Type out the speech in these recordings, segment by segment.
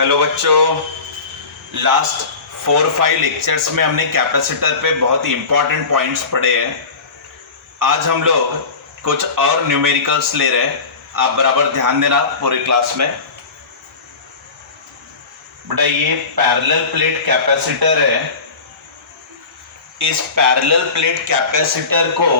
Hello बच्चों, last 4-5 lectures में हमने कैपेसिटर पे बहुत ही इंपॉर्टेंट पॉइंट्स पढ़े हैं। आज हम लोग कुछ और न्यूमेरिकल्स ले रहे हैं। आप बराबर ध्यान देना पूरे क्लास में। बेटा ये पैरेलल प्लेट कैपेसिटर है। इस पैरेलल प्लेट कैपेसिटर को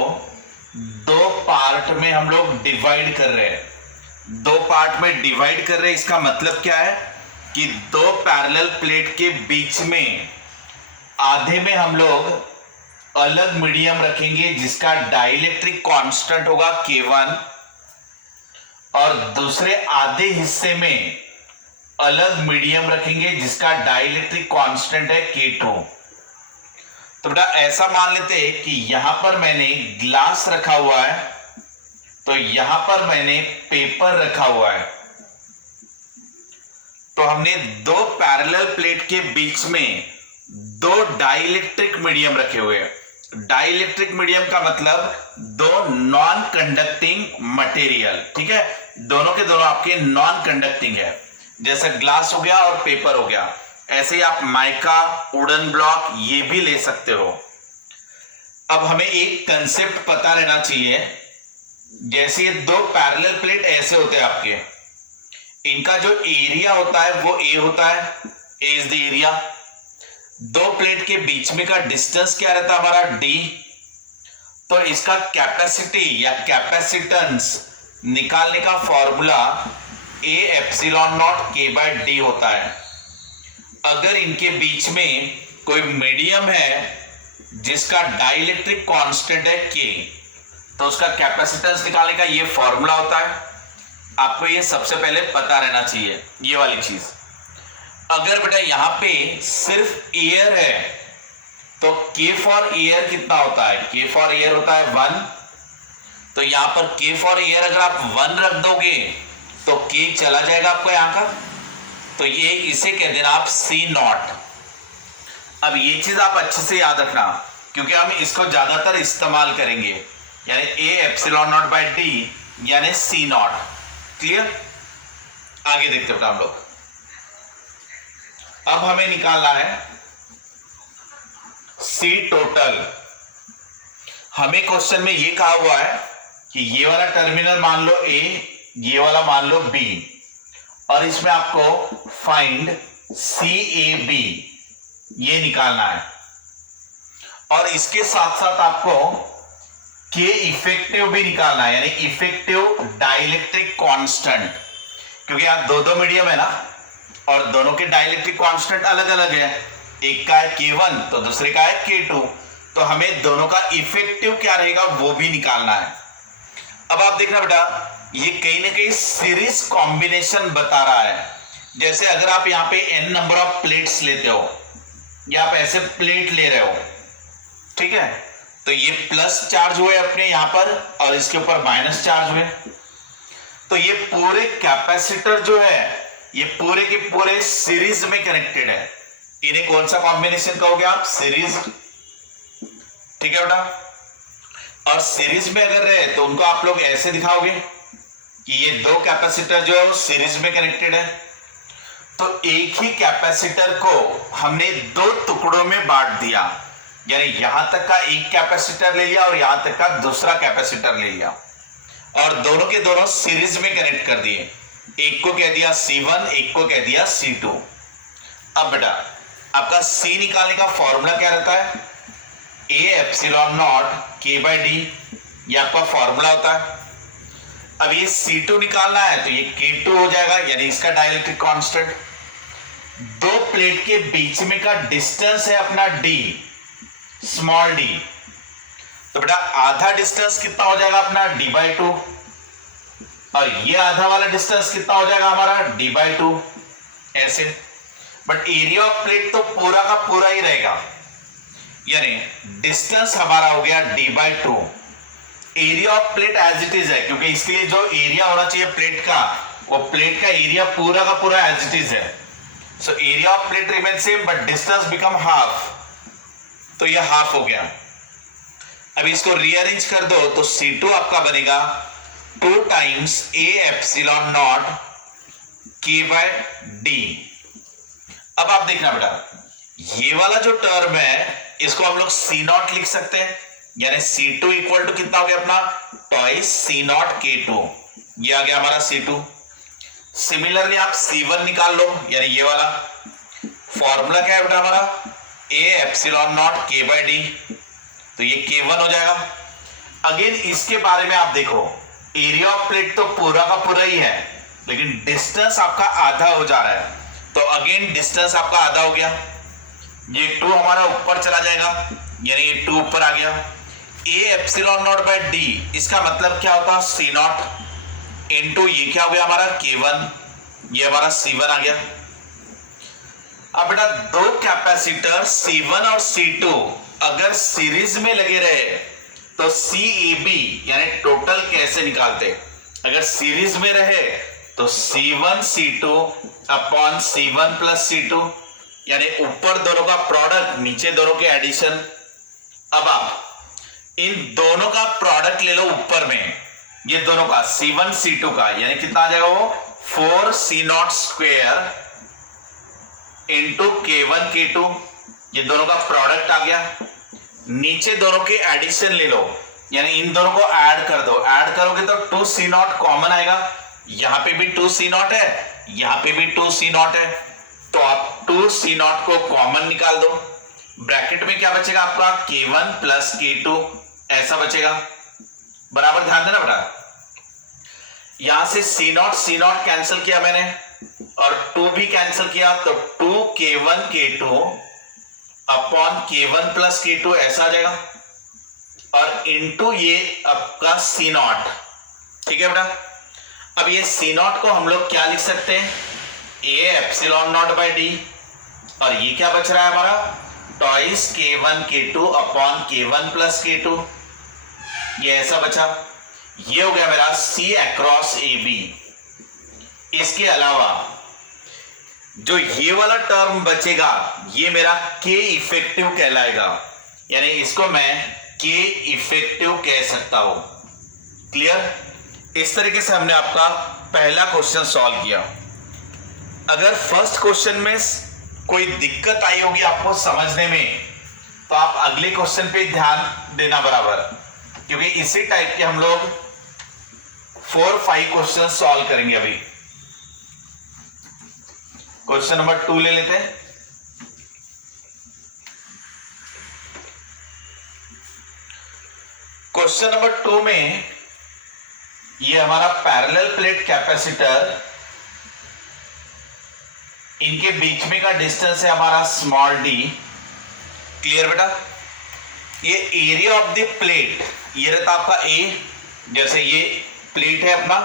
दो पार्ट में हम लोग डिवाइड कर रहे हैं। दो पार्ट में डिवाइड कर रहे हैं, इसका मतलब क्या है कि दो पैरेलल प्लेट के बीच में आधे में हम लोग अलग मीडियम रखेंगे जिसका डाइलेक्ट्रिक कांस्टेंट होगा K1 और दूसरे आधे हिस्से में अलग मीडियम रखेंगे जिसका डाइलेक्ट्रिक कांस्टेंट है K2। तो बेटा ऐसा मान लेते हैं कि यहां पर मैंने ग्लास रखा हुआ है, तो यहां पर मैंने पेपर रखा हुआ है। तो हमने दो पैरेलल प्लेट के बीच में दो डाइलेक्ट्रिक मीडियम रखे हुए हैं। डाइलेक्ट्रिक मीडियम का मतलब दो नॉन कंडक्टिंग मटेरियल, ठीक है। दोनों के दोनों आपके नॉन कंडक्टिंग है, जैसे ग्लास हो गया और पेपर हो गया। ऐसे ही आप माइका, वुडन ब्लॉक ये भी ले सकते हो। अब हमें एक कंसेप्ट पता रहना चाहिए। जैसे ये दो पैरेलल प्लेट ऐसे होते हैं आपके, इनका जो एरिया होता है वो ए होता है, ए इज द एरिया। दो प्लेट के बीच में का डिस्टेंस क्या रहता है हमारा डी। तो इसका कैपेसिटी या कैपेसिटेंस निकालने का फॉर्मूला ए एप्सिलॉन नॉट के बाय डी होता है। अगर इनके बीच में कोई मीडियम है जिसका डाइलेक्ट्रिक कांस्टेंट है के, तो उसका कैपेसिटेंस निकालने का ये फॉर्मूला होता है। आपको ये सबसे पहले पता रहना चाहिए ये वाली चीज। अगर बेटा यहां पे सिर्फ एयर है तो के फॉर एयर कितना होता है? के फॉर एयर होता है 1। तो यहां पर के फॉर एयर अगर आप 1 रख दोगे तो के चला जाएगा आपको यहां का, तो ये इसे कह देना आप सी नॉट। अब ये चीज आप अच्छे से याद रखना क्योंकि हम इसको ज्यादातर इस्तेमाल करेंगे, यानी A epsilon nought by D यानी सी नॉट। क्लियर? आगे देखते हैं हम लोग। अब हमें निकालना है सी टोटल। हमें क्वेश्चन में ये कहा हुआ है कि ये वाला टर्मिनल मान लो ए, ये वाला मान लो बी, और इसमें आपको फाइंड सी ए बी ये निकालना है। और इसके साथ साथ आपको के इफेक्टिव भी निकालना है, यानी इफेक्टिव डाइलेक्ट्रिक कांस्टेंट, क्योंकि यहाँ दो दो मीडियम है ना और दोनों के डाइलेक्ट्रिक कांस्टेंट अलग अलग है। एक का है K1 तो दूसरे का है K2, तो हमें दोनों का इफेक्टिव क्या रहेगा वो भी निकालना है। अब आप देखना बेटा ये कहीं ना कहीं सीरीज कॉम्बिनेशन बता रहा है। जैसे अगर आप यहाँ पे n नंबर ऑफ प्लेट्स लेते हो या आप ऐसे प्लेट ले रहे हो, ठीक है, तो ये प्लस चार्ज हुए अपने यहां पर और इसके ऊपर माइनस चार्ज हुए। तो ये पूरे कैपेसिटर जो है ये पूरे के पूरे सीरीज में कनेक्टेड है। इन्हें कौन सा कॉम्बिनेशन कहोगे आप? सीरीज, ठीक है बेटा। और सीरीज में अगर रहे तो उनको आप लोग ऐसे दिखाओगे कि ये दो कैपेसिटर जो है वो सीरीज में कनेक्टेड है। तो एक ही कैपेसिटर को हमने दो टुकड़ों में बांट दिया, यानी यहां तक का एक कैपेसिटर ले लिया और यहां तक का दूसरा कैपेसिटर ले लिया और दोनों के दोनों सीरीज में कनेक्ट कर दिए। एक को कह दिया C1, एक को कह दिया C2। अब बेटा आपका C निकालने का फॉर्मूला क्या रहता है? ए एप्सिलॉन नॉट के बाय डी, ये आपका फॉर्मूला होता है। अब ये C2 निकालना है तो ये K2 हो जाएगा, यानी इसका डाइलेक्ट्रिक कांस्टेंट। दो प्लेट के बीच में का डिस्टेंस है अपना D, स्मॉल डी, तो बेटा आधा डिस्टेंस कितना हो जाएगा अपना D/2, और ये आधा वाला डिस्टेंस कितना हो जाएगा हमारा D/2 ऐसे। बट एरिया ऑफ प्लेट तो पूरा का पूरा ही रहेगा, यानी डिस्टेंस हमारा हो गया D/2। Area of plate as it is है क्योंकि इसके लिए जो एरिया होना चाहिए प्लेट का, वो प्लेट का एरिया पूरा का पूरा एज इट इज है। So area of plate remain same but distance become half, तो ये हाफ हो गया। अब इसको रीअरेंज कर दो तो C2 आपका बनेगा 2 टाइम्स ए एप्सिलॉन नॉट के बाय डी। अब आप देखना बेटा, ये वाला जो टर्म है इसको हम लोग सी नॉट लिख सकते हैं, यानी C2 इक्वल टू कितना हो गया अपना, ट्वाइस सी नॉट K2, ये आ गया हमारा C2। सिमिलरली आप C1 निकाल लो, यानी ये वाला फॉर्मूला क्या है बेटा हमारा, A epsilon nought K by D, तो ये K1 हो जाएगा। अगेन इसके बारे में आप देखो, एरिया ऑफ प्लेट तो पूरा का पूरा ही है, लेकिन डिस्टेंस आपका आधा हो जा रहा है, तो अगेन डिस्टेंस आपका आधा हो गया, ये 2 हमारा ऊपर चला जाएगा, यानी ये 2 ऊपर आ गया। A epsilon not by D, इसका मतलब क्या होता है, C नॉट इनटू ये क्या हो गया हमारा K1, ये हमारा C1 आ गया। अब बेटा दो कैपेसिटर C1 और C2 अगर सीरीज में लगे रहे तो CAB यानी टोटल कैसे निकालते, अगर सीरीज में रहे तो C1 C2 upon C1 plus C2, यानी ऊपर दोनों का प्रोडक्ट नीचे दोनों के एडिशन। अब आप इन दोनों का प्रोडक्ट ले लो ऊपर में, ये दोनों का C1 C2 का, यानी कितना आ जाएगा वो 4C naught square into K1 K2, ये दोनों का प्रोडक्ट आ गया। नीचे दोनों के एडिशन ले लो, यानी इन दोनों को ऐड कर दो, ऐड करोगे तो 2C नॉट कॉमन आएगा, यहां पे भी 2C नॉट है, यहां पे भी 2C नॉट है, तो आप 2C नॉट को कॉमन निकाल दो। ब्रैकेट में क्या बचेगा आपका, K1 प्लस K2 ऐसा बचेगा। बराबर ध्यान देना बेटा, यहां से C नॉट कैंसिल किया मैंने और 2 भी कैंसिल किया, तो 2K1 K2 upon K1 plus K2 ऐसा आ जाएगा, और इनटू ये आपका C नॉट। ठीक है बेटा, अब ये C नॉट को हम लोग क्या लिख सकते हैं, A epsilon not by D, और ये क्या बच रहा है हमारा, twice K1 K2 upon K1 plus K2, ये ऐसा बचा। ये हो गया मेरा C अक्रॉस AB। इसके अलावा जो ये वाला टर्म बचेगा ये मेरा K इफेक्टिव कहलाएगा, यानी इसको मैं K इफेक्टिव कह सकता हूं। क्लियर, इस तरीके से हमने आपका पहला क्वेश्चन सॉल्व किया। अगर फर्स्ट क्वेश्चन में कोई दिक्कत आई होगी आपको समझने में, तो आप अगले क्वेश्चन पे ध्यान देना बराबर, क्योंकि इसी टाइप के हम लोग 4-5 क्वेश्चन सॉल्व करेंगे। अभी क्वेश्चन नंबर 2 ले लेते हैं। क्वेश्चन नंबर 2 में ये हमारा पैरेलल प्लेट कैपेसिटर, इनके बीच में का डिस्टेंस है हमारा स्मॉल d। क्लियर बेटा, ये एरिया ऑफ द प्लेट, ये रहता आपका A, जैसे ये प्लेट है अपना,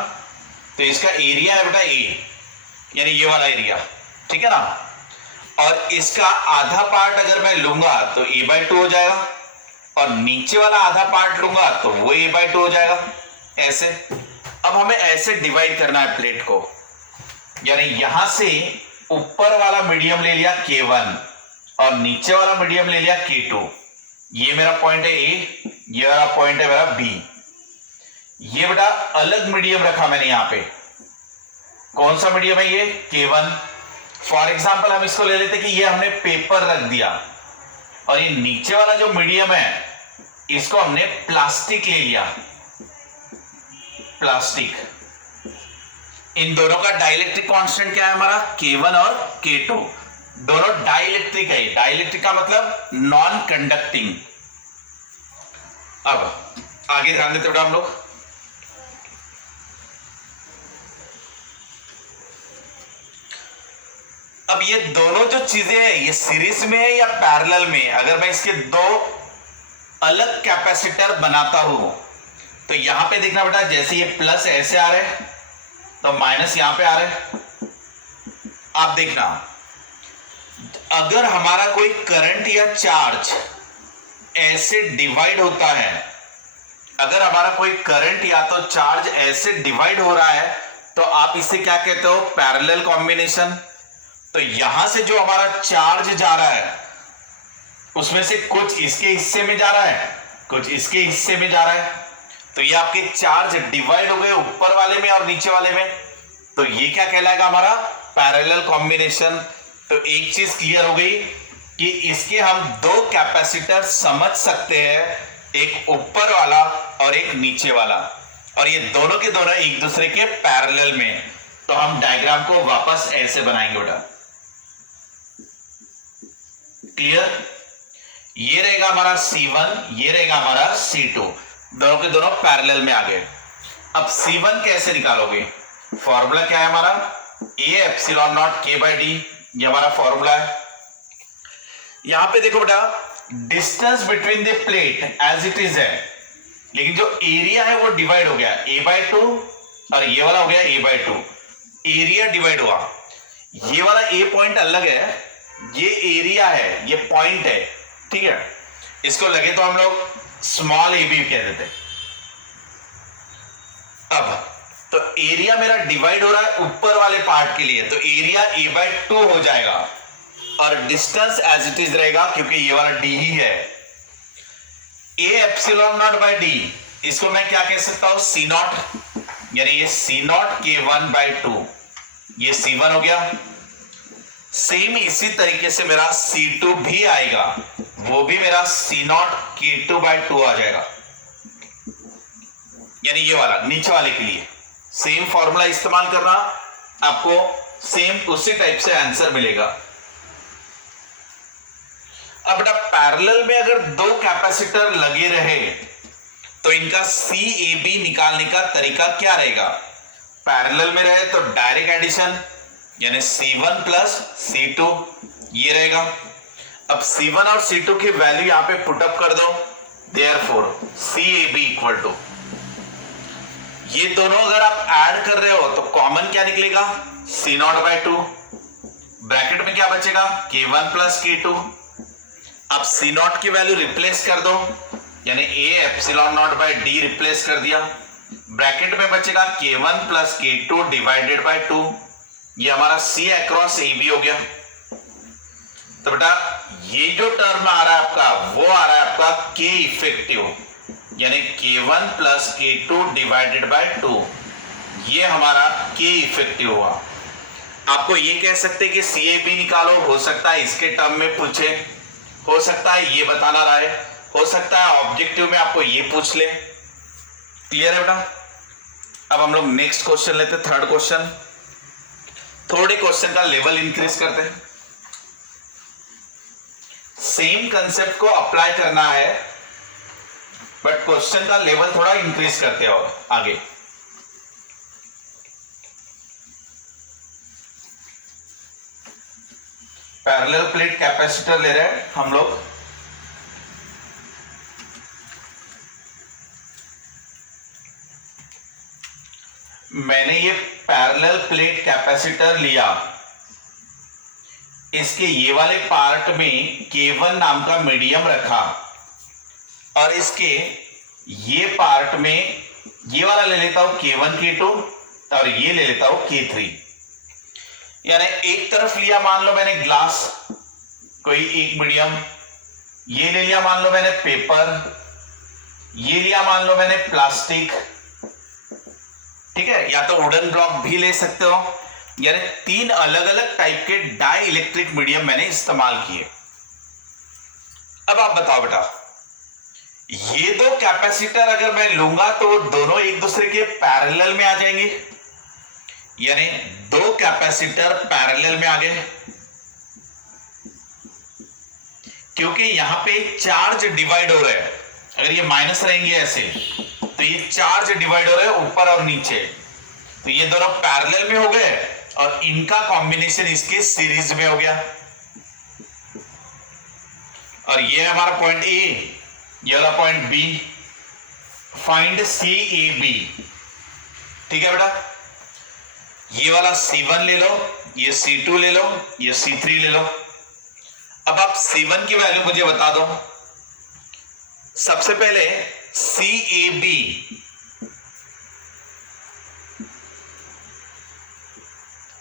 तो इसका एरिया है बेटा A, यानी ये वाला एरिया, ठीक है ना, और इसका आधा पार्ट अगर मैं लूंगा तो A/2 हो जाएगा, और नीचे वाला आधा पार्ट लूंगा तो वो A/2 हो जाएगा, ऐसे। अब हमें ऐसे डिवाइड करना है प्लेट को, यानी यहां से ऊपर वाला मीडियम ले लिया K1 और नीचे वाला मीडियम ले लिया K2। ये मेरा पॉइंट है A, ये वाला पॉइंट है मेरा B। ये बेटा अलग मीडियम रखा मैंने यहां पे, कौन सा मीडियम है ये, K1। फॉर एग्जाम्पल हम इसको ले लेते कि ये हमने पेपर रख दिया, और ये नीचे वाला जो मीडियम है इसको हमने प्लास्टिक ले लिया, प्लास्टिक। इन दोनों का डाइलेक्ट्रिक कांस्टेंट क्या है हमारा, K1 और K2, दोनों डाइलेक्ट्रिक है। डाइलेक्ट्रिक का मतलब नॉन कंडक्टिंग। अब आगे ध्यान देते बेटा हम लोग, अब ये दोनों जो चीजें हैं ये सीरीज में है या पैरेलल में, अगर मैं इसके दो अलग कैपेसिटर बनाता हूं तो यहां पे देखना बेटा, जैसे ये प्लस ऐसे आ रहे हैं तो माइनस यहां पे आ रहे हैं। आप देखना, अगर हमारा कोई करंट या चार्ज ऐसे डिवाइड होता है, अगर हमारा कोई करंट या तो चार्ज ऐसे डिवाइड हो रहा है तो आप इसे क्या कहते हो, पैरेलल कॉम्बिनेशन। तो यहां से जो हमारा चार्ज जा रहा है उसमें से कुछ इसके हिस्से में जा रहा है, कुछ इसके हिस्से में जा रहा है, तो ये आपके चार्ज डिवाइड हो गए ऊपर वाले में और नीचे वाले में, तो ये क्या कहलाएगा हमारा पैरेलल कॉम्बिनेशन। तो एक चीज क्लियर हो गई कि इसके हम दो कैपेसिटर समझ सकते हैं, एक ऊपर वाला और एक नीचे वाला, और ये दोनों के दोनों एक दूसरे के पैरेलल में। तो हम डायग्राम को वापस ऐसे बनाएंगे बेटा। क्लियर? ये रहेगा हमारा C1, ये रहेगा हमारा C2, दोनों के दोनों पैरेलल में आ गए। अब C1 कैसे निकालोगे? फॉर्मूला क्या है हमारा? A epsilon nought K by D, ये हमारा फॉर्मूला है। यहां पे देखो बेटा, distance between the plate as it is है, लेकिन जो एरिया है वो डिवाइड हो गया, A/2 और ये वाला हो गया A/2। एरिया डिवाइड हुआ, ये वाला A पॉइंट अलग है, ये एरिया है, ये पॉइंट है, ठीक है। इसको लगे तो हम लोग स्मॉल a भी कह देते। अब तो एरिया मेरा डिवाइड हो रहा है ऊपर वाले पार्ट के लिए, तो एरिया A/2 हो जाएगा और डिस्टेंस एज इट इज रहेगा क्योंकि ये वाला d ही है। A epsilon not by D, इसको मैं क्या कह सकता हूं? C0, यानी ये C0 K1/2, ये C1 हो गया। सेम इसी तरीके से मेरा C2 भी आएगा, वो भी मेरा C0 K2/2 आ जाएगा, यानी ये वाला नीचे वाले के लिए सेम फॉर्मूला इस्तेमाल करना, आपको सेम उसी टाइप से आंसर मिलेगा। अब बेटा पैरेलल में अगर दो कैपेसिटर लगे रहे तो इनका CAB निकालने का तरीका क्या रहेगा? पैरेलल में रहे तो डायरेक्ट एडिशन, यानी C1 प्लस C2 ये रहेगा। अब C1 और C2 की वैल्यू यहां पे पुटअप कर दो, देयरफॉर CAB इक्वल टू, ये दोनों अगर आप ऐड कर रहे हो तो कॉमन क्या निकलेगा? C0/2, ब्रैकेट में क्या बचेगा? K1 plus K2। अब C0 की वैल्यू रिप्लेस कर दो, यानी A epsilon not by D replace कर दिया, ब्रैकेट में बचेगा K1 plus K2 divided by 2, ये हमारा C अक्रॉस AB हो गया। तो बेटा ये जो टर्म आ रहा है आपका, वो आ रहा है आपका K इफेक्टिव, यानी K1 plus K2 divided by 2, ये हमारा K इफेक्टिव हुआ। आपको ये कह सकते कि CAB निकालो, हो सकता है इसके टर्म में पूछे, हो सकता है ये बताना रहे, हो सकता है ऑब्जेक्टिव में आपको ये पूछ ले। क्लियर है बेटा? अब हम लोग नेक्स्ट क्वेश्चन लेते, थर्ड क्वेश्चन। थोड़े क्वेश्चन का लेवल इंक्रीज करते हैं, सेम कंसेप्ट को अप्लाई करना है बट क्वेश्चन का लेवल थोड़ा इंक्रीज करते हो आगे। पैरेलल प्लेट कैपेसिटर ले रहे हैं हम लोग। मैंने ये पैरेलल प्लेट कैपेसिटर लिया, इसके ये वाले पार्ट में K1 नाम का मीडियम रखा और इसके ये पार्ट में ये वाला ले लेता हूं K1 K2 और ये ले लेता हूं K3। यानी एक तरफ लिया मान लो मैंने ग्लास, कोई एक मीडियम, ये ले लिया मान लो मैंने पेपर, ये लिया मान लो मैंने प्लास्टिक, ठीक है, या तो वुडन ब्लॉक भी ले सकते हो। यानी तीन अलग अलग टाइप के डाई इलेक्ट्रिक मीडियम मैंने इस्तेमाल किए। अब आप बताओ बेटा, ये दो कैपेसिटर अगर मैं लूंगा तो दोनों एक दूसरे के पैरेलल में आ जाएंगे, यानी दो कैपेसिटर पैरेलल में आ गए, क्योंकि यहां पे चार्ज डिवाइड हो रहे हैं। अगर ये माइनस रहेंगे ऐसे तो ये चार्ज डिवाइड हो रहे हैं ऊपर और नीचे, तो ये दोनों पैरेलल में हो गए और इनका कॉम्बिनेशन इसके सीरीज में हो गया। और ये हमारा पॉइंट ए, ये वाला पॉइंट बी, फाइंड CAB। ठीक है बेटा, ये वाला C1 ले लो, ये C2 ले लो, ये C3 ले लो। अब आप C1 की वैल्यू मुझे बता दो। सबसे पहले CAB,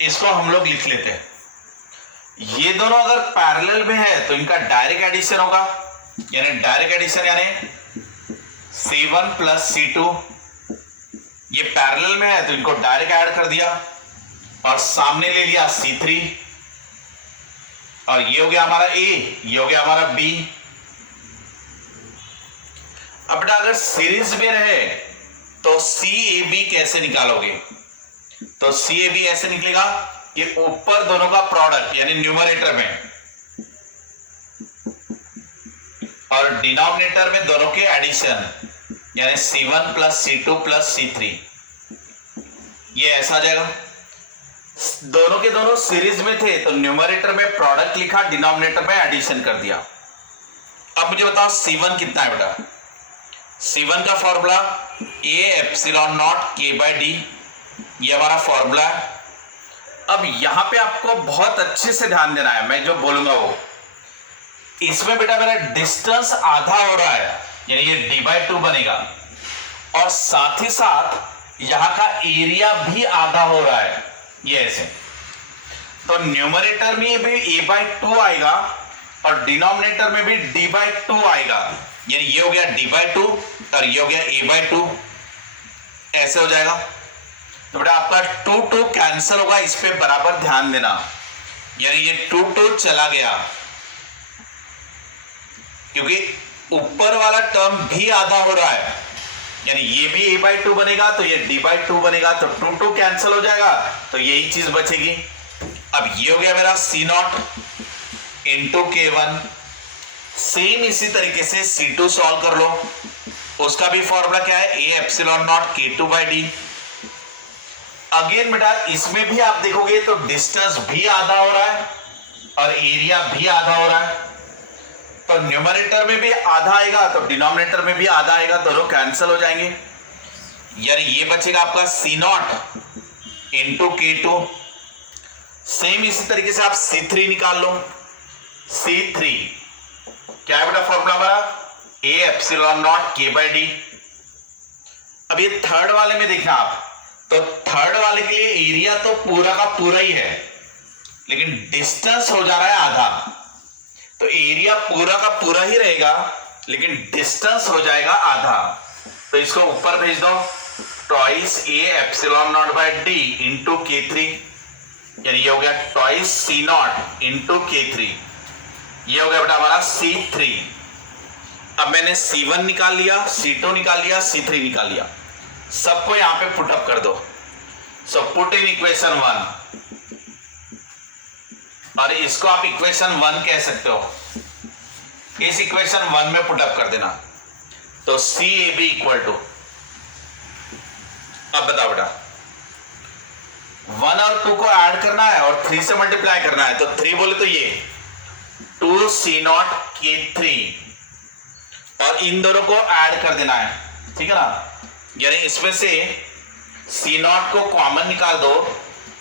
इसको हम लोग लिख लेते हैं। ये दोनों अगर पैरेलल में है तो इनका डायरेक्ट एडिशन होगा, यानी डायरेक्ट एडिशन यानी C1 प्लस C2, ये पैरेलल में है तो इनको डायरेक्ट ऐड कर दिया और सामने ले लिया C3, और ये हो गया हमारा ए, ये हो गया हमारा बी। अब बेटा अगर सीरीज में रहे तो सी ए बी कैसे निकालोगे? तो सी ए बी ऐसे निकलेगा कि ऊपर दोनों का प्रोडक्ट यानी न्यूमरेटर में और डिनोमिनेटर में दोनों के एडिशन यानी C1 plus C2 plus C3, ये ऐसा आ जाएगा। दोनों के दोनों सीरीज में थे तो न्यूमरेटर में प्रोडक्ट लिखा, डिनोमिनेटर में एडिशन कर दिया। अब मुझे बताओ C1 कितना है बेटा? C1 का formula A epsilon not K/D, ये हमारा फॉर्मूला है। अब यहां पे आपको बहुत अच्छे से ध्यान देना है, मैं जो बोलूंगा वो। इसमें बेटा मेरा डिस्टेंस आधा हो रहा है यानी ये D/2 बनेगा, और साथ ही साथ यहां का एरिया भी आधा हो रहा है, ये ऐसे। तो न्यूमरेटर में भी A/2 आएगा और डिनोमिनेटर में भी D/2 आएगा, यानी ये हो गया D/2 और ये हो गया A/2, ऐसे हो जाएगा। तो बेटा आपका 2 कैंसिल होगा, इस पे बराबर ध्यान देना, यानी ये 2 चला गया क्योंकि ऊपर वाला टर्म भी आधा हो रहा है, यानी ये भी A/2 बनेगा तो ये D/2 बनेगा, तो 2 कैंसिल हो जाएगा, तो यही चीज बचेगी। अब ये हो गया मेरा C0 इंटू K1। सेम इसी तरीके से C2 सॉल्व कर लो, उसका भी फॉर्मूला क्या है? A epsilon not K2/D। Again बेटा इसमें भी आप देखोगे तो डिस्टेंस भी आधा हो रहा है और एरिया भी आधा हो रहा है, तो न्यूमरेटर में भी आधा आएगा तो डिनोमिनेटर में भी आधा आएगा, दोनों कैंसिल हो जाएंगे, यानी ये बचेगा आपका C0 इंटू K2। सेम इसी तरीके से आप C3 निकाल लो। C3 क्या है बेटा फॉर्मूला हमारा? A epsilon not K/D। अब ये थर्ड वाले में देखना आप, तो थर्ड वाले के लिए एरिया तो पूरा का पूरा ही है लेकिन डिस्टेंस हो जा रहा है आधा, तो एरिया पूरा का पूरा ही रहेगा लेकिन डिस्टेंस हो जाएगा आधा, तो इसको ऊपर भेज दो। Twice A epsilon nought by D into K3, यानी ये हो गया ट्वाइस C0 इंटू K3, ये हो गया बेटा हमारा C3। अब मैंने C1 निकाल लिया, C2 निकाल लिया, C3 निकाल लिया, सबको यहां पे पुट अप कर दो। सो पुट इन इक्वेशन 1, और इसको आप इक्वेशन 1 कह सकते हो, इस इक्वेशन 1 में पुट अप कर देना, तो CAB इक्वल टू, अब बताओ बेटा 1 और 2 को ऐड करना है और 3 से मल्टीप्लाई करना है, तो 3 बोले तो ये 2C0 K3 और इन दोनों को ऐड कर देना है, ठीक है ना, यानी इसमें से C0 को कॉमन निकाल दो,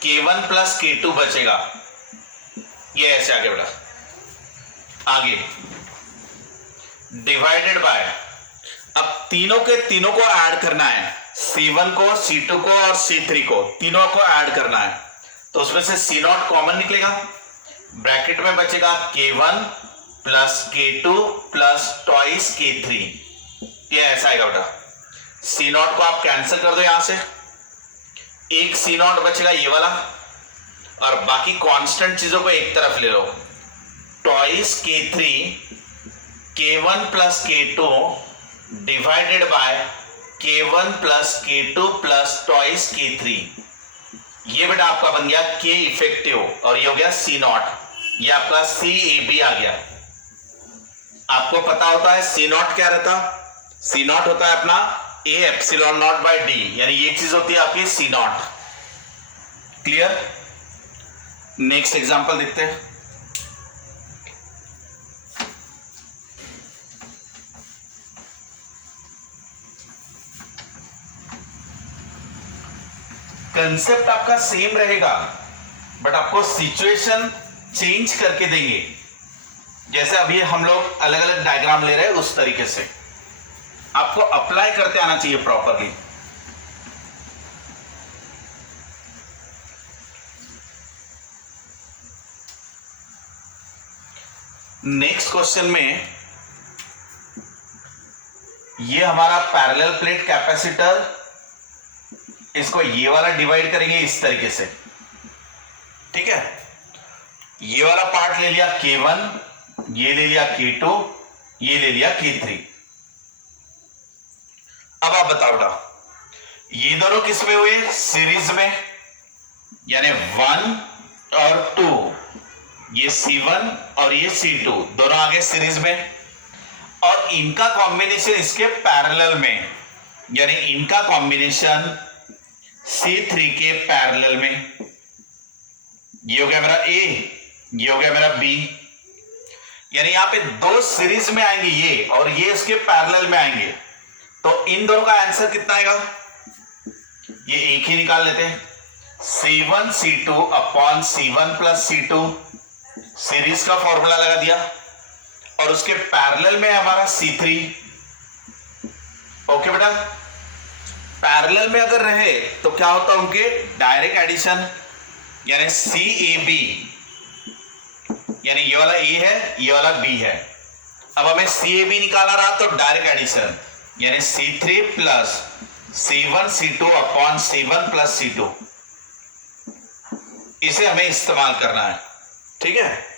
K1 प्लस K2 बचेगा, ये ऐसे आगे बेटा। आगे डिवाइडेड बाय, अब तीनों के तीनों को ऐड करना है, C1 को, C2 को और C3 को, तीनों को ऐड करना है, तो उसमें से C0 कॉमन निकलेगा, ब्रैकेट में बचेगा K1 plus K2 plus twice K3, ये ऐसा आएगा बेटा। C0 को आप कैंसिल कर दो यहां से, एक C0 बचेगा ये वाला, और बाकी कांस्टेंट चीजों को एक तरफ ले लो, twice K3 K1 plus K2 divided by K1 plus K2 plus twice K3, ये बेटा आपका बन गया K इफेक्टिव, और ये हो गया C0, ये आपका CAB आ गया। आपको पता होता है C0 क्या रहता? C0 होता है अपना A epsilon nought by D, यानी ये चीज होती है आपकी C0। क्लियर? नेक्स्ट एग्जांपल देखते हैं। कंसेप्ट आपका सेम रहेगा बट आपको सिचुएशन चेंज करके देंगे, जैसे अभी हम लोग अलग अलग डायग्राम ले रहे हैं उस तरीके से आपको अप्लाई करते आना चाहिए प्रॉपरली। नेक्स्ट क्वेश्चन में ये हमारा पैरेलल प्लेट कैपेसिटर, इसको ये वाला डिवाइड करेंगे इस तरीके से, ठीक है। ये वाला पार्ट ले लिया K1, ये ले लिया K2, ये ले लिया K3। अब आप बताओ बेटा, ये दोनों किस में हुए? सीरीज में, यानी 1 और 2, ये C1 और ये C2 दोनों आगे सीरीज में, और इनका कॉम्बिनेशन इसके पैरेलल में, यानी इनका कॉम्बिनेशन C3 के पैरेलल में। ये हो गया मेरा A, ये हो गया मेरा B, यानी यहां पे दो सीरीज में आएंगे ये, और ये इसके पैरेलल में आएंगे, तो इन दोनों का आंसर कितना आएगा? ये एक ही निकाल लेते हैं, C1 C2 upon C1 plus C2, series का फॉर्मूला लगा दिया, और उसके पैरेलल में हमारा C3। ओके बेटा, पैरेलल में अगर रहे तो क्या होता है? उनके डायरेक्ट एडिशन, यानी CAB, यानी ये वाला A है, ये वाला B है। अब हमें CAB निकाला रहा तो डायरेक्ट एडिशन, यानी C3 plus C1 C2 upon C1 plus C2, इसे हमें इस्तेमाल करना है। ठीक है,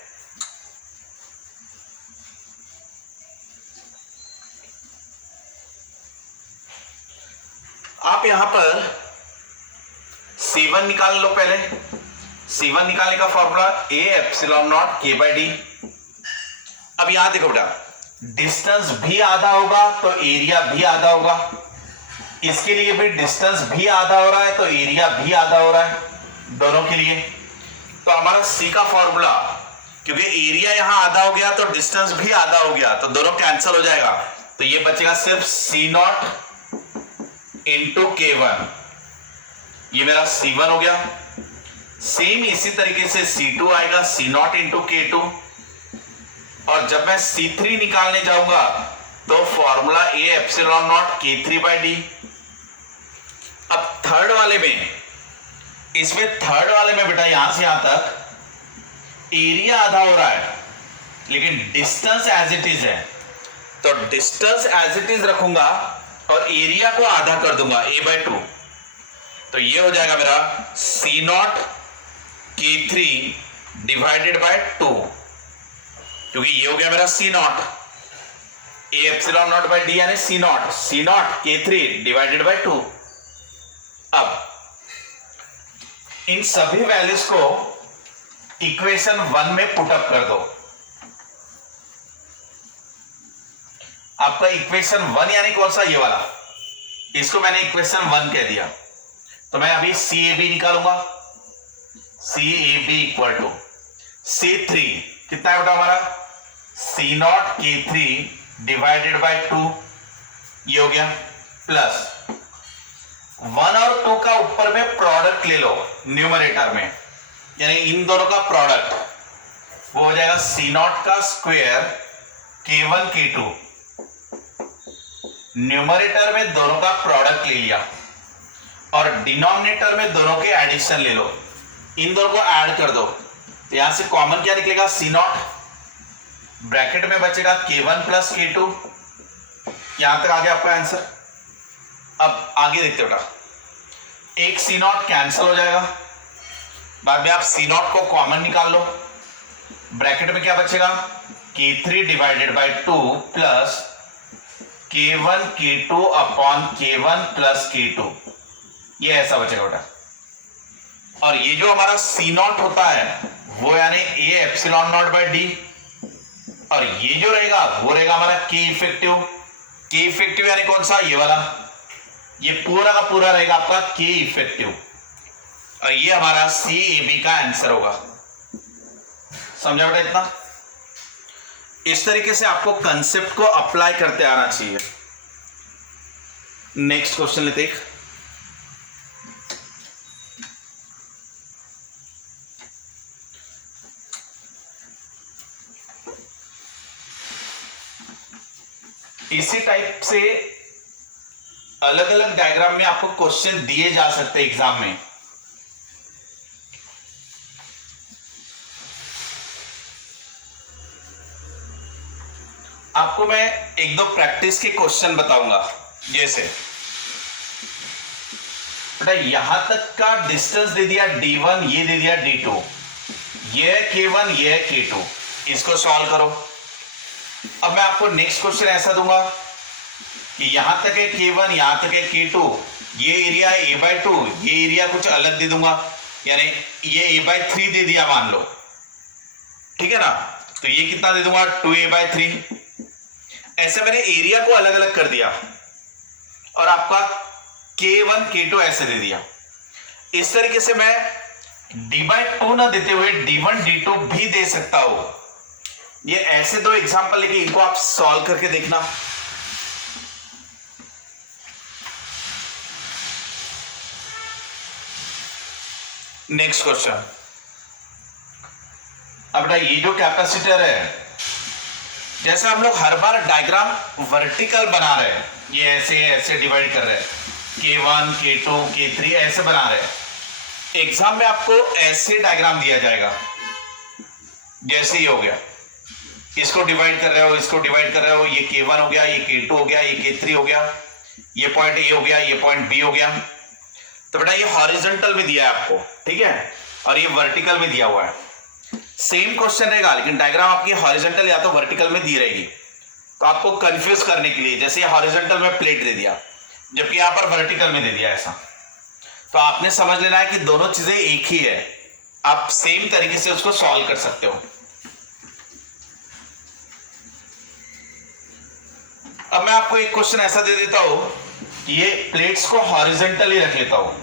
आप यहां पर C1 निकाल लो पहले। C1 निकालने का formula A epsilon nought K by D. अब यहां देखो बेटा, डिस्टेंस भी आधा होगा तो एरिया भी आधा होगा, इसके लिए भी डिस्टेंस भी आधा हो रहा है तो एरिया भी आधा हो रहा है, दोनों के लिए। तो हमारा C का फॉर्मूला, क्योंकि एरिया यहां आधा हो गया तो डिस्टेंस भी आधा हो गया, तो दोनों कैंसिल हो जाएगा, तो ये बचेगा सिर्फ C0 इंटू K1, ये मेरा C1 हो गया। सेम इसी तरीके से C2 आएगा, C0 इंटू K2, और जब मैं C3 निकालने जाऊंगा तो formula A epsilon not K3 by D. अब थर्ड वाले में, इसमें थर्ड वाले में बेटा यहां से यहां तक एरिया आधा हो रहा है, लेकिन डिस्टेंस एज इट इज है, तो डिस्टेंस एज इट इज रखूंगा और एरिया को आधा कर दूंगा A/2, तो ये हो जाएगा मेरा C0 K3 डिवाइडेड बाय 2, क्योंकि ये हो गया मेरा C0, A epsilon nought by D यानी C0 K3 डिवाइडेड बाय 2। अब इन सभी वैल्यूज को इक्वेशन 1 में पुटअप कर दो। आपका इक्वेशन 1 यानी कौन सा? ये वाला, इसको मैंने इक्वेशन 1 कह दिया, तो मैं अभी CAB निकालूंगा। CAB इक्वल टू C3 कितना है बेटा हमारा? C0 K3 डिवाइडेड बाय 2, ये हो गया, प्लस 1 और 2 का ऊपर में प्रोडक्ट ले लो न्यूमरेटर में, यानी इन दोनों का प्रोडक्ट, वो हो जाएगा C0 का स्क्वायर K1 K2। न्यूमरेटर में दोनों का प्रोडक्ट ले लिया, और डिनोमिनेटर में दोनों के एडिशन ले लो, इन दोनों को ऐड कर दो, तो यहां से कॉमन क्या निकलेगा? C0, ब्रैकेट में बचेगा K1 प्लस K2। यहां तक आ गया आपका आंसर। अब आगे देखते हो बेटा, एक C0 कैंसिल हो जाएगा, बाद में आप C0 को कॉमन निकाल लो, ब्रैकेट में क्या बचेगा? K3 divided by 2 plus K1 K2 upon K1 plus K2, ये ऐसा बचेगा बेटा। और ये जो हमारा C0 होता है वो यानी A epsilon nought by D, और ये जो रहेगा वो रहेगा हमारा K इफेक्टिव। K इफेक्टिव यानी कौन सा? ये वाला, ये पूरा का पूरा रहेगा आपका K इफेक्टिव, और ये हमारा CAB का आंसर होगा। समझा बेटा इतना? इस तरीके से आपको कंसेप्ट को अप्लाई करते आना चाहिए। नेक्स्ट क्वेश्चन लेते एक। इसी टाइप से अलग अलग डायग्राम में आपको क्वेश्चन दिए जा सकते हैं एग्जाम में। आपको मैं एक दो प्रैक्टिस के क्वेश्चन बताऊंगा। जैसे बेटा यहां तक का डिस्टेंस दे दिया D1, ये दे दिया D2, ये है K1, ये है K2, इसको सॉल्व करो। अब मैं आपको नेक्स्ट क्वेश्चन ऐसा दूंगा कि यहां तक है K1, यहां तक है K2, ये एरिया है a/2, ये एरिया कुछ अलग दे दूंगा, यानी ये a/3 दे दिया मान लो, ठीक है ना, तो ये कितना दे दूंगा 2a/3। ऐसे मैंने एरिया को अलग अलग कर दिया और आपका K1 K2 ऐसे दे दिया। इस तरीके से मैं d/2 ना देते हुए d1 d2 भी दे सकता हूं। ये ऐसे दो एग्जांपल लेके इनको आप सॉल्व करके देखना। नेक्स्ट क्वेश्चन, अब ये जो कैपेसिटर है, जैसे हम लोग हर बार डायग्राम वर्टिकल बना रहे हैं, ये ऐसे ऐसे डिवाइड कर रहे हैं, K1 K2 K3 ऐसे बना रहे हैं। एग्जाम में आपको ऐसे डायग्राम दिया जाएगा, जैसे ही हो गया, इसको डिवाइड कर रहे हो, इसको डिवाइड कर रहे हो, ये K1 हो गया, ये K2 हो गया, ये K3 हो गया, ये पॉइंट A हो गया, ये पॉइंट B हो गया। तो बेटा ये हॉरिजॉन्टल में दिया है आपको, ठीक है, और ये वर्टिकल में दिया हुआ है। सेम क्वेश्चन रहेगा लेकिन डायग्राम आपकी हॉरिजॉन्टल या तो वर्टिकल में दी रहेगी, तो आपको कंफ्यूज करने के लिए, जैसे हॉरिजॉन्टल में प्लेट दे दिया जबकि यहां पर वर्टिकल में दे दिया ऐसा, तो आपने समझ लेना है कि दोनों चीजें एक ही है, आप सेम तरीके से उसको सॉल्व कर सकते हो। अब मैं आपको एक क्वेश्चन ऐसा दे देता हूं कि ये प्लेट्स को हॉरिजॉन्टली रख लेता हूं,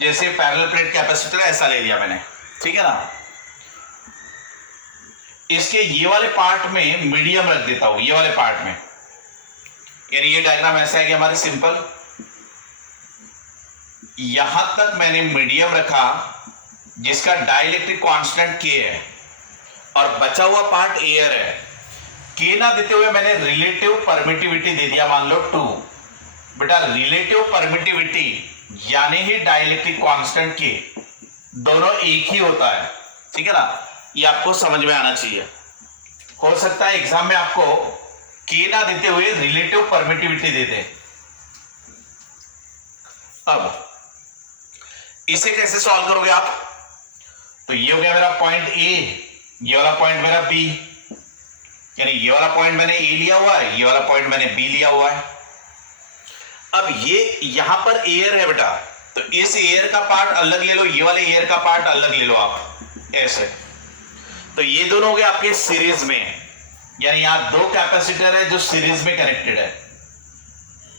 जैसे पैरेलल प्लेट कैपेसिटर ऐसा ले लिया मैंने, ठीक है ना। इसके ये वाले पार्ट में मीडियम रख देता हूं, ये वाले पार्ट में, यानी ये डायग्राम ऐसा है कि हमारे सिंपल यहां तक मैंने मीडियम रखा जिसका डाइलेक्ट्रिक कांस्टेंट K है और बचा हुआ पार्ट एयर है। K ना देते हुए मैंने रिलेटिव परमिटिविटी दे दिया, मान लो 2। बेटा रिलेटिव परमिटिविटी यानी ही डाइलेक्ट्रिक कांस्टेंट K, दोनों एक ही होता है, ठीक है ना, ये आपको समझ में आना चाहिए। हो सकता है एग्जाम में आपको K ना देते हुए रिलेटिव परमिटिविटी दे दे। अब इसे कैसे सॉल्व करोगे आप, तो ये हो गया मेरा पॉइंट A, ये वाला पॉइंट मेरा B, यानी ये वाला पॉइंट मैंने A लिया हुआ है, ये वाला पॉइंट मैंने B लिया हुआ है। अब ये यहां पर एयर है बेटा, तो इस एयर का पार्ट अलग ले लो, ये वाले एयर का पार्ट अलग ले लो आप, ऐसे। तो ये दोनों हो गए आपके सीरीज में, यानी यहां दो कैपेसिटर है जो सीरीज में कनेक्टेड है,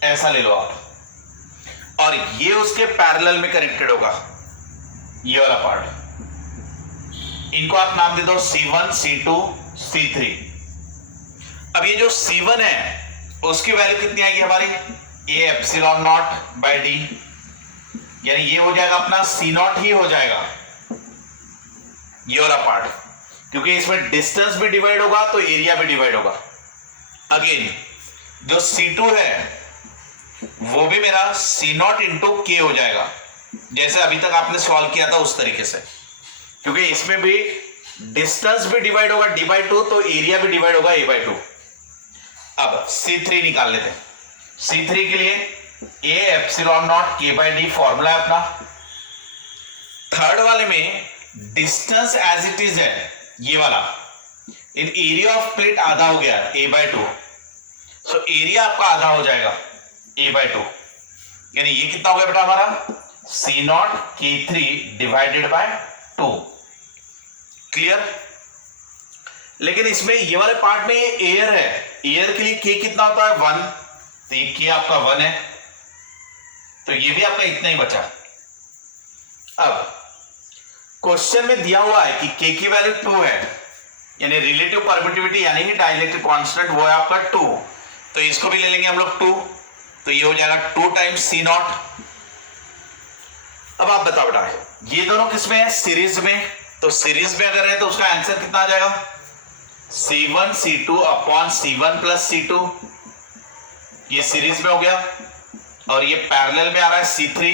ऐसा ले लो आप, और ये उसके पैरेलल में कनेक्टेड होगा, ये वाला पार्ट। इनको आप नाम दे दो C1 C2 C3। अब ये जो C1 है उसकी वैल्यू कितनी आएगी हमारी, A epsilon nought by D, यानी ये हो जाएगा अपना C0 ही हो जाएगा, ये वाला पार्ट, क्योंकि इसमें डिस्टेंस भी डिवाइड होगा तो एरिया भी डिवाइड होगा। अगेन जो C2 है वो भी मेरा C0 इंटू K हो जाएगा, जैसे अभी तक आपने सॉल्व किया था उस तरीके से, क्योंकि इसमें भी डिस्टेंस भी डिवाइड होगा D/2 तो एरिया भी डिवाइड होगा A/2। अब C3 निकाल लेते हैं। C3 के लिए A epsilon not K/D formula है अपना। थर्ड वाले में डिस्टेंस एज इट इज है ये वाला, इन एरिया ऑफ प्लेट आधा हो गया A/2, सो एरिया आपका आधा हो जाएगा A/2, यानी ये कितना हो गया बेटा हमारा C0 K3 divided by 2। Clear. लेकिन इसमें ये वाले पार्ट में ये एयर है, एयर के लिए K कितना होता है 1, तो ये K आपका 1 है, तो ये भी आपका इतना ही बचा। अब क्वेश्चन में दिया हुआ है कि K की वैल्यू 2 है, यानी रिलेटिव परमिटिविटी यानी कि डाइलेक्ट्रिक कांस्टेंट वो है आपका 2, तो इसको भी ले लेंगे हम लोग 2, तो ये हो जाएगा 2 टाइम्स C0। अब आप बताओ बेटा ये दोनों किसमें है, सीरीज में, तो सीरीज में अगर है तो उसका आंसर कितना आ जाएगा C1 C2 upon C1 plus C2, ये सीरीज में हो गया, और ये पैरेलल में आ रहा है C3।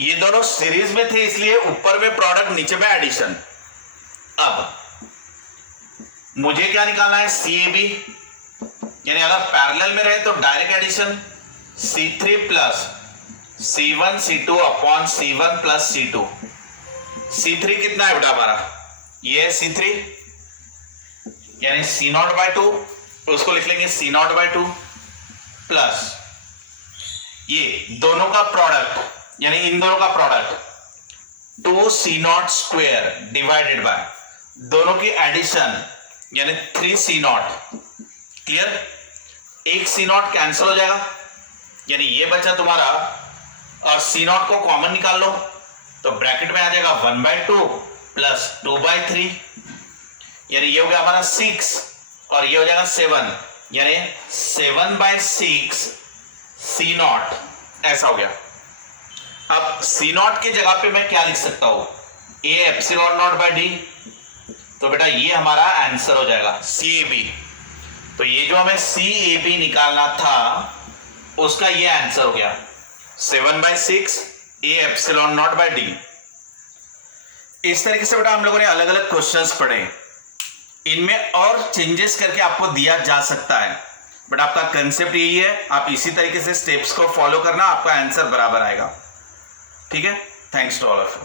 ये दोनों सीरीज में थे इसलिए ऊपर में प्रोडक्ट नीचे में एडिशन। अब मुझे क्या निकालना है CAB, यानी अगर पैरेलल में रहे तो direct addition C3 plus C1 C2 upon C1 plus C2। C3 कितना है बेटा हमारा, ये है C3 यानी C0/2, उसको लिख लेंगे C0/2 प्लस ये दोनों का प्रोडक्ट यानी इन दोनों का प्रोडक्ट 2C0² डिवाइडेड बाय दोनों की एडिशन यानी 3C0। क्लियर, एक C0 कैंसिल हो जाएगा यानी ये बचा तुम्हारा, और C0 को कॉमन निकाल लो तो ब्रैकेट में आ जाएगा 1/2 प्लस 2/3 यानी ये हो गया हमारा 6 और ये हो जाएगा 7 यानी 7/6 C0 ऐसा हो गया। अब C0 की जगह पे मैं क्या लिख सकता हूं, A ε0/d, तो बेटा ये हमारा आंसर हो जाएगा CAB। तो ये जो हमें CAB निकालना था उसका ये आंसर हो गया 7/6 A ε0/d। इस तरीके से बेटा हम लोगों ने अलग अलग क्वेश्चंस पढ़े, इनमें और चेंजेस करके आपको दिया जा सकता है, बट आपका कंसेप्ट यही है, आप इसी तरीके से स्टेप्स को फॉलो करना, आपका आंसर बराबर आएगा। ठीक है, thanks to all of you.